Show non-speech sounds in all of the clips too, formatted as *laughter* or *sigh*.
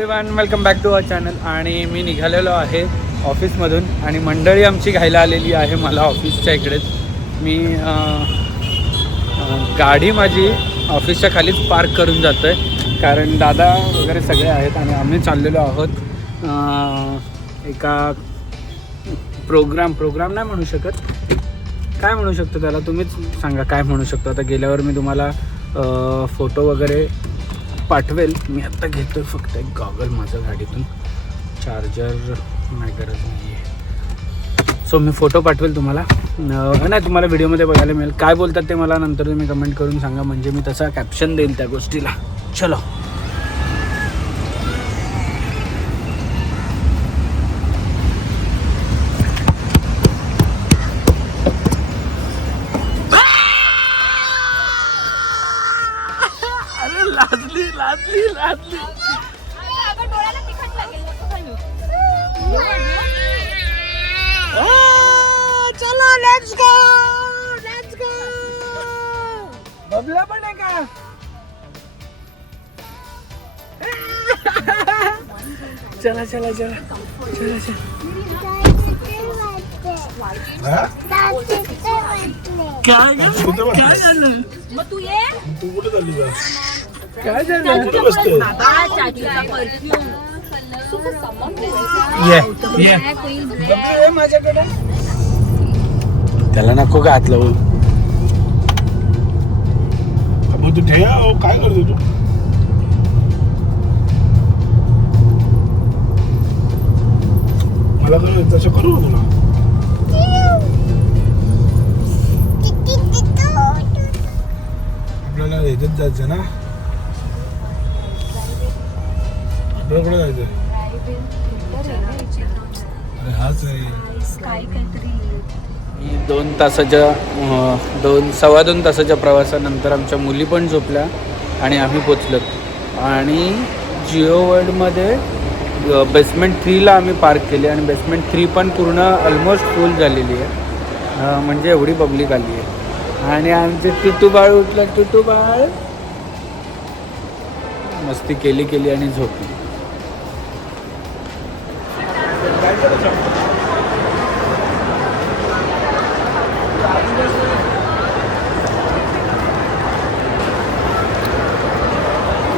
everyone welcome back to our channel आणि मी निघालेलो आहे ऑफिसमधून आणि मंडळी आमची घ्यायला आलेली आहे मला ऑफिसच्या इकडेच मी गाडी माझी ऑफिसच्या खालीच पार्क करून जातो आहे कारण दादा वगैरे सगळे आहेत आणि आम्ही चाललेलो आहोत एका प्रोग्राम प्रोग्राम नाही म्हणू शकत. काय म्हणू शकतो त्याला? तुम्हीच सांगा काय म्हणू शकतो? आता गेल्यावर मी तुम्हाला फोटो वगैरे पाठवेल. मी आत्ता घेतो फक्त एक गॉगल माझं गाडीतून. चार्जर नाही गरज नाही आहे सो मी फोटो पाठवेल तुम्हाला. नाही तुम्हाला व्हिडिओमध्ये बघायला मिळेल. काय बोलतात ते मला नंतर तुम्ही कमेंट करून सांगा. म्हणजे मी तसा कॅप्शन देईल त्या गोष्टीला. चलो. पण आहे का? चला चला चला. चला चला. काय झालं? मग तू ये. काय झालं? बाबा चाचूचा परफ्यूम ये ये. माझ्याकडे. त्याला नको का हात लावू मग तू ठेया काय करतो तू? मला काय तसं करू तुला? आपल्याला ह्याच्यात जायचं ना? आपल्याला कुठे जायचं अरे हाच आहे. दोन तासाच्या दोन सव्वा दोन तासाच्या प्रवासानंतर आमच्या मुली पण झोपल्या आणि आम्ही पोचलो. आणि जिओ वर्ल्डमध्ये बेसमेंट थ्रीला आम्ही पार्क केली आणि बेसमेंट थ्री पण पूर्ण ऑलमोस्ट फुल झालेली आहे. म्हणजे एवढी पब्लिक आली आहे. आणि आमचे टुटू बाळ उठलं टुटू बाळ मस्ती केली केली आणि झोपली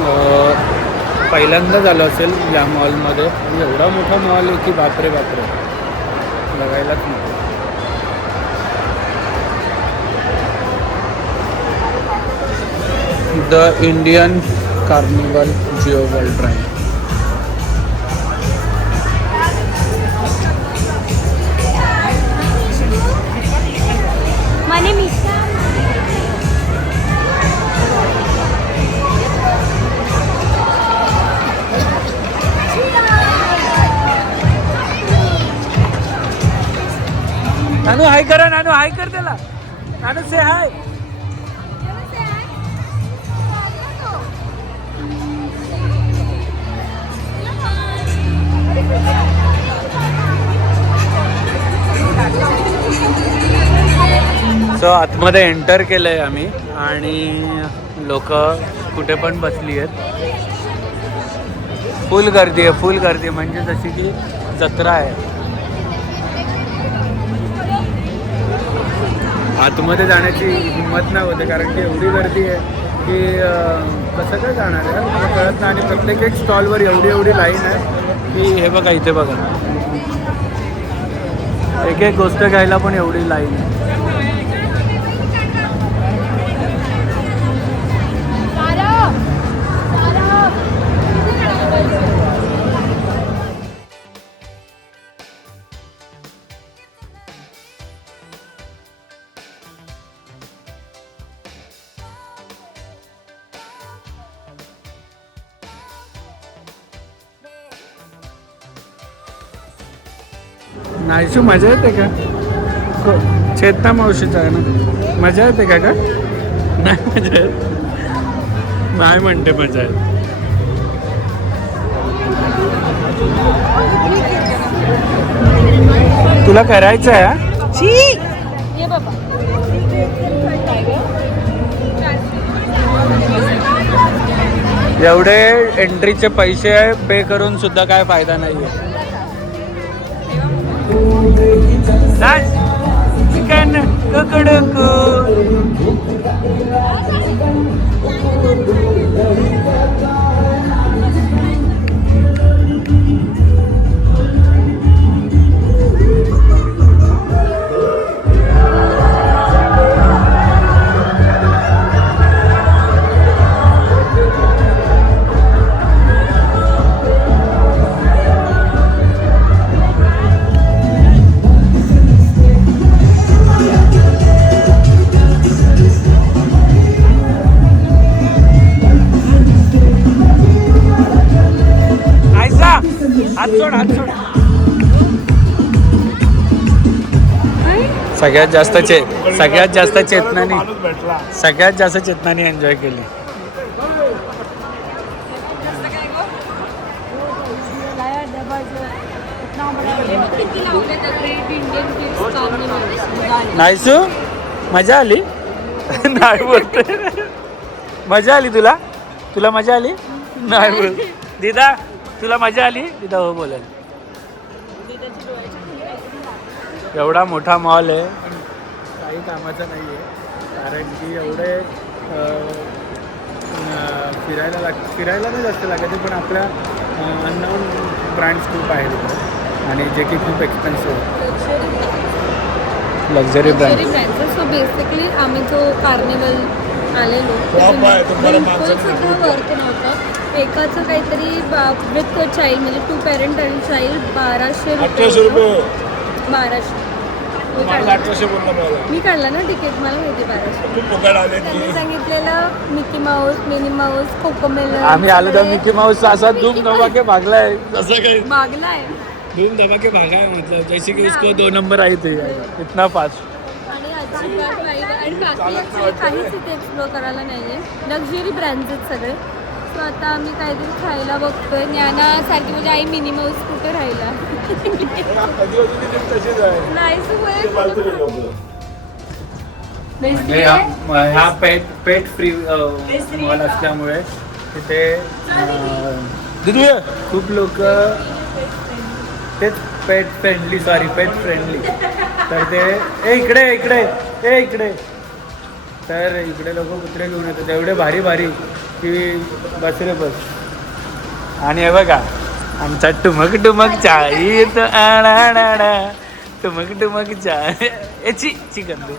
अं, पहिल्यांदा झालं असेल या मॉलमध्ये. एवढा मोठा मॉल आहे की बापरे बापरे. बघायलाच नको. The Indian carnival Jio world drive Nanu hi करा नानू हाय कर त्याला. नानू से हाय सो आतमध्ये एंटर केलं आहे आम्ही आणि लोक कुठे पण बसली आहेत. फुल गर्दी आहे फुल गर्दी. म्हणजे जशी की जत्रा आहे. आतमध्ये जाण्याची हिंमत नाही होते कारण की एवढी गर्दी आहे की कसं काय जाणार आहे? मला कळत नाही. आणि प्रत्येक एक स्टॉलवर एवढी एवढी लाईन आहे की हे बघा इथे बघा. एक एक गोष्ट घ्यायला पण एवढी लाईन आहे. नाहीशू मजा येते का? को- चेतना मावशीचा आहे ना? मजा येते का का नाही मजा येत. नाही म्हणते मजा येत. तुला करायचं आहे हा? ये बाबा. एवढे एंट्रीचे पैसे पे करून सुद्धा काय फायदा नाहीये. That's chicken kukuduku. सगळ्यात जास्त चे सगळ्यात जास्त चेतनानी सगळ्यात जास्त चेतनानी एन्जॉय केली. नाही लावले मजा आली? *laughs* नाही बोलते. मजा आली तुला? तुला मजा आली? नाही बोल. दिदा तुला मजा आली? दिदा हो बोलेल एवढा मोठा मॉल आहे. पण काही कामाचा नाही आहे कारण की एवढे फिरायला लाग फिरायला नाही जास्त लागत पण आपल्या अननोन ब्रँड्स खूप आहेत आणि जे की खूप expensive luxury luxury brand so basically आम्ही जो कार्निवल आलेलो Top आहे, एकाचं काहीतरी विथ चाइल्ड म्हणजे टू पॅरेंट आणि चाइल्ड बाराशे अठराशे रुपये. बाराशे. मी काढला. अठराशे बोलला मला. मी काढला ना तिकीट मला माहिती बाराशे. तू त्यांनी सांगितलेलं Mickey Mouse Minnie Mouse Cocomelon आम्ही आलो तर मिकी माऊस असा धूम धमाके भागलाय. असं काही मागलाय धूम धमाके भागा है मतलब जैसे कि उसको दो नंबर आई थी. इतना फास्ट आणि अजिबात vibe आहे. आणि बाकी काहीच इथे एक्सप्लोर करायला नाहीये. लक्झरी ब्रँड्स आहेत सगळे. आता आम्ही काहीतरी खायला बघतोय. ज्ञाना सारखी म्हणजे आई मिनी माऊस कुठे राहिला? नाही. म्हणजे ह्या ह्या पेट पेट फ्री मॉल असल्यामुळे तिथे अं, खूप लोक तेच pet friendly sorry pet friendly तर ते ए इकडे इकडे ए इकडे. तर इकडे लोक कुत्रे घेऊन येतात. एवढे भारी भारी. की बस रे बस. आणि हे बघा आमचा टुमक टुमक चाळीत आणाणा टुमक टुमक चाळी याची चिकन दे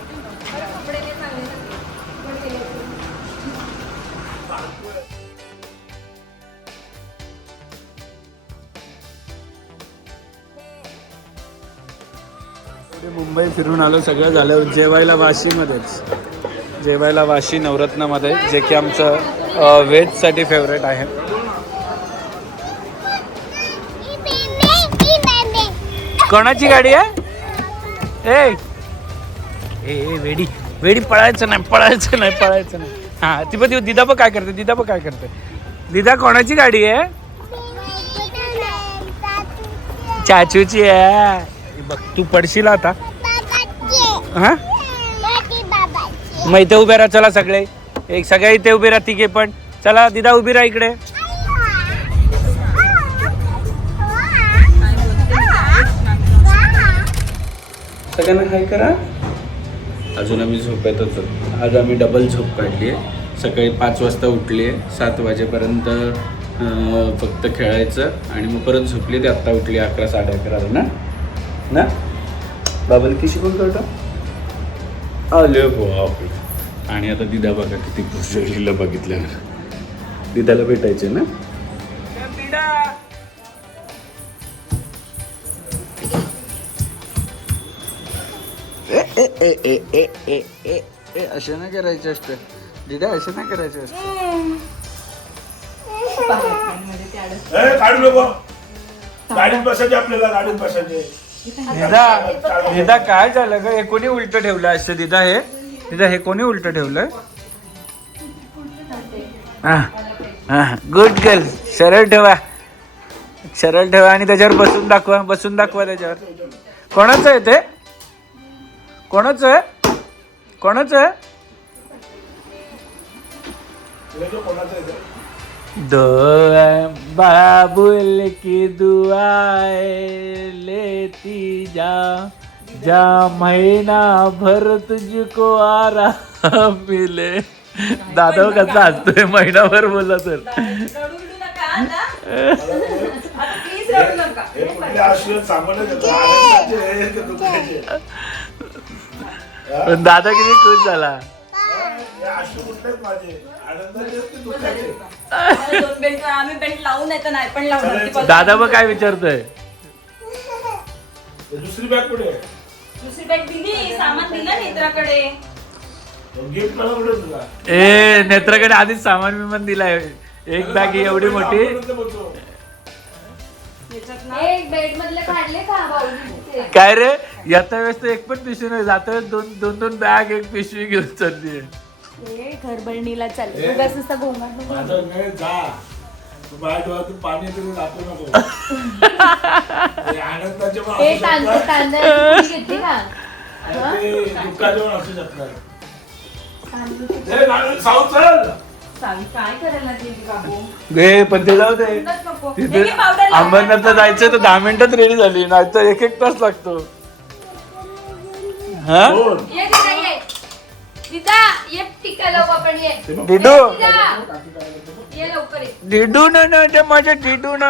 मुंबई फिरून आलो सगळं झालं जेवायला वाशीमध्येच. जेवायला वाशी नवरत्नामध्ये जे की आमचं अ, व्हेजसाठी फेवरेट आहे. कोणाची गाडी आहे? ए! ए वेडी. वेडी पळायचं नाही पळायचं नाही पळायचं नाही. हा ती पण दिदा पण काय करते दिदा पण काय करते? दिदा कोणाची गाडी आहे? चाचूची आहे. बघ तू पडशील आता. हा? मग इथे उभे राहा चला सगळे. एक सगळे इथे उभे राहा तिघे पण. चला दिदा उभी राहा इकडे. सगळ्यांना काय करा. अजून आम्ही झोपेतच. आज आम्ही डबल झोप काढली आहे सकाळी पाच वाजता उठली आहे सात वाजेपर्यंत अं, फक्त खेळायचं. आणि मग परत झोपली ते आत्ता उठली अकरा साडे अकराला ना? ना? बाबाला किशी कोण करतो? अले बापरे. आणि आता दिदा बघा किती खुश झालीला बघितल्यावर. दिदाला भेटायचे ना? ए ए ए ए ए ए असं नाही करायचं असतं. दिदा असं नाही करायचं असतं. गाडीत बसायचे आपल्याला गाडीत बसायचे. निदा निदा काय झालं ग? हे कोणी उलट ठेवलं? असं दिदा हे. निदा हे कोणी उलट ठेवलं? गुड गर्ल सरळ ठेवा. सरळ ठेवा आणि त्याच्यावर बसून दाखवा. बसून दाखवा त्याच्यावर. कोणाचं आहे ते? कोणाचं आहे? कोणाचं आहे? दो बाबुल की दुआएं लेती जा। जा महीना भर तुझको आराम मिले। दादा कसा हसतोय महिनाभर बोलला तर. हे? पण दादा किती खुश झाला. दोन बेल्ट आम्ही बेल्ट लावून येतो नाही पण लावणार. दादा मग काय विचारतोय. दुसरी बॅग कुठे आहे? दुसरी बॅग दिली सामान दिलं नेत्राकडे. गिफ्ट मला कुठे आहे तुला? ए नेत्राकडे आधीच सामान विमान दिलाय. एक बॅग एवढी मोठी. आपण बोलतो. एक बेड मधले काढले का भाऊजी? काय रे? येता वेळेस तर एक पण पिशवी नाही जाता वेळेस दोन दोन दोन बॅग एक पिशवी घेऊन चालली घरबरणीला चाल. उगाच नुसता गोंगाट माझं नाही जा. तू माझ्या डोळ्यातून पाणी तरी दाखवू नको. *laughs* आनंदाचे पण असू तांदूळ शकतात तांदळाची पुडी घेतली का? आणि ते दुःखाचे पण असू शकतात. हे नारळ साऊथ चल. सावी काय करायला गेली बाबू? गे पण ते जाऊ दे. नको. तिथे हे घे powder लाव. अंबरनाथला जायचं तर दहा मिनिटात रेडी झाली नाही तर एक एक तास लागतो. हा ये ये दिदा ये टिका लावू आपण ये डिडू दिदा. ये लवकर ये. डिडू ना ना ते माझ्या डिडू ना